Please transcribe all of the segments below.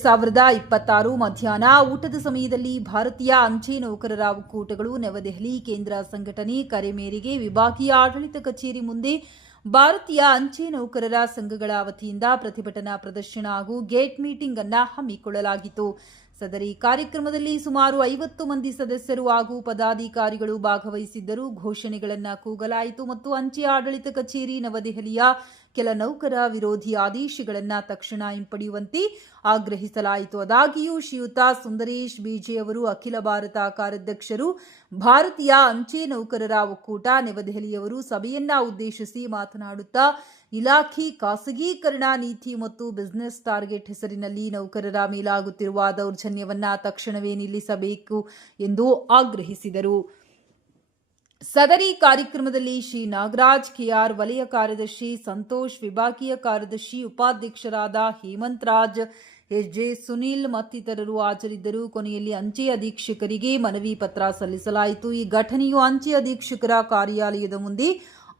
2026 ಮಧ್ಯಾಹ್ನ ಊಟದ ಸಮಯದಲ್ಲಿ ಭಾರತೀಯ ಅಂಚೆ ನೌಕರರ ಒಕ್ಕೂಟಗಳು ನವದೆಹಲಿ ಕೇಂದ್ರ ಸಂಘಟನೆ ಕರೆ ಮೇರೆಗೆ ವಿಭಾಗೀಯ ಆಡಳಿತ ಕಚೇರಿ ಮುಂದೆ ಭಾರತೀಯ ಅಂಚೆ ನೌಕರರ ಸಂಘಗಳ ವತಿಯಿಂದ ಪ್ರತಿಭಟನಾ ಪ್ರದರ್ಶನ ಹಾಗೂ ಗೇಟ್ ಮೀಟಿಂಗ್ ಅನ್ನು ಹಮ್ಮಿಕೊಳ್ಳಲಾಗಿತ್ತು. ಸದರಿ ಕಾರ್ಯಕ್ರಮದಲ್ಲಿ ಸುಮಾರು 50 ಮಂದಿ ಸದಸ್ಯರು ಹಾಗೂ ಪದಾಧಿಕಾರಿಗಳು ಭಾಗವಹಿಸಿದ್ದರು. ಘೋಷಣೆಗಳನ್ನು ಕೂಗಲಾಯಿತು ಮತ್ತು ಅಂಚೆ ಆಡಳಿತ ಕಚೇರಿ ನವದೆಹಲಿಯ ಕೆಲ ನೌಕರ ವಿರೋಧಿ ಆದೇಶಗಳನ್ನು ತಕ್ಷಣ ಹಿಂಪಡೆಯುವಂತೆ ಆಗ್ರಹಿಸಲಾಯಿತು. ಆದಾಗ್ಯೂ ಶ್ರೀಯುತ ಸುಂದರೇಶ್ ಬಿಜೆ ಅವರು ಅಖಿಲ ಭಾರತ ಕಾರ್ಯಾಧ್ಯಕ್ಷರು, ಭಾರತೀಯ ಅಂಚೆ ನೌಕರರ ಒಕ್ಕೂಟ ನವದೆಹಲಿಯವರು ಸಭೆಯನ್ನ ಉದ್ದೇಶಿಸಿ ಮಾತನಾಡುತ್ತಾ ಇಲಾಖೆ ಖಾಸಗೀಕರಣ ನೀತಿ ಮತ್ತು ಬಿಸಿನೆಸ್ ಟಾರ್ಗೆಟ್ ಹೆಸರಿನಲ್ಲಿ ನೌಕರರ ಮೇಲಾಗುತ್ತಿರುವ ದೌರ್ಜನ್ಯವನ್ನ ತಕ್ಷಣವೇ ನಿಲ್ಲಿಸಬೇಕು ಎಂದು ಆಗ್ರಹಿಸಿದರು. ಸದರಿ ಕಾರ್ಯಕ್ರಮದಲ್ಲಿ ಶ್ರೀ ನಾಗರಾಜ್ ಕೆಆರ್, ವಲಯ ಕಾರ್ಯದರ್ಶಿ ಸಂತೋಷ್, ವಿಭಾಗೀಯ ಕಾರ್ಯದರ್ಶಿ ಉಪಾಧ್ಯಕ್ಷರಾದ ಹೇಮಂತ್ ರಾಜ್, ಎಸ್ಜೆ ಸುನೀಲ್ ಮತ್ತಿತರರು ಹಾಜರಿದ್ದರು. ಕೊನೆಯಲ್ಲಿ ಅಂಚೆ ಅಧೀಕ್ಷಕರಿಗೆ ಮನವಿ ಪತ್ರ ಸಲ್ಲಿಸಲಾಯಿತು. ಈ ಘಟನೆಯು ಅಂಚೆ ಅಧೀಕ್ಷಕರ ಕಾರ್ಯಾಲಯದ ಮುಂದೆ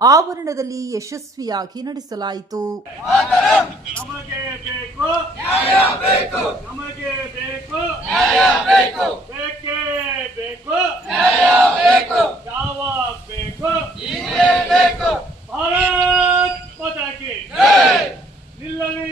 ಆವರಣದಲ್ಲಿ ಯಶಸ್ವಿಯಾಗಿ ನಡೆಸಲಾಯಿತು. ನಿಲ್ಲಲಿ